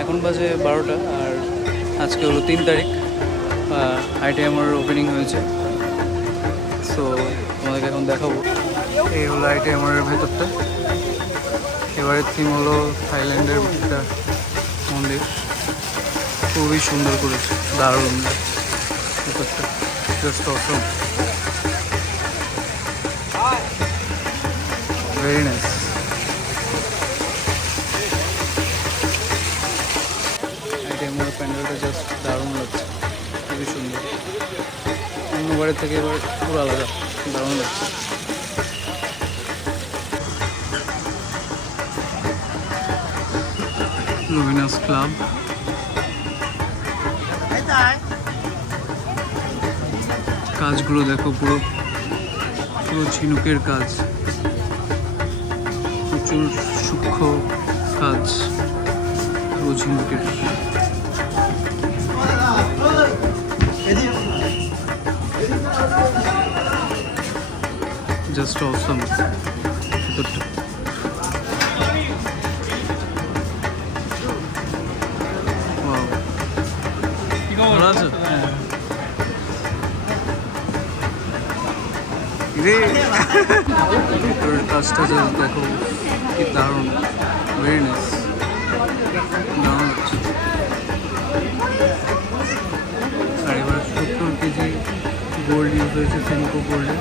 এখন বাজে 12টা আর আজকে হলো 3 তারিখ। আইটিএমআর ওপেনিং হয়েছে, সো তোমাদেরকে এখন দেখাবো। এই হলো আইটিএমআর ভেতরটা। এবারের থিম হলো থাইল্যান্ডের একটা মন্দির, খুবই সুন্দর করেছে, দারুণ ভেতরটা, জাস্ট অসম, ভেরি নাইস। আইটিএমআর প্যান্ডেলটা জাস্ট দারুণ লাগছে, খুবই সুন্দর, অন্যবারের থেকে এবার পুরো আলাদা, দারুণ লাগছে। লুমিনাস ক্লাব, কাজগুলো দেখো, পুরো পুরো ঝিনুকের কাজ, প্রচুর সূক্ষ্ম কাজ, পুরো ঝিনুকের। জাস্ট অসম ভেতরটা। ভালো আছে? হ্যাঁ। ভিতরের কাজটা জাস্ট দেখো, কি দারুণ, ভেরি নাইস, দারুণ হচ্ছে। আর এবার 70 কেজি গোল্ড ইউজ হয়েছে, সেনকো গোল্ডে।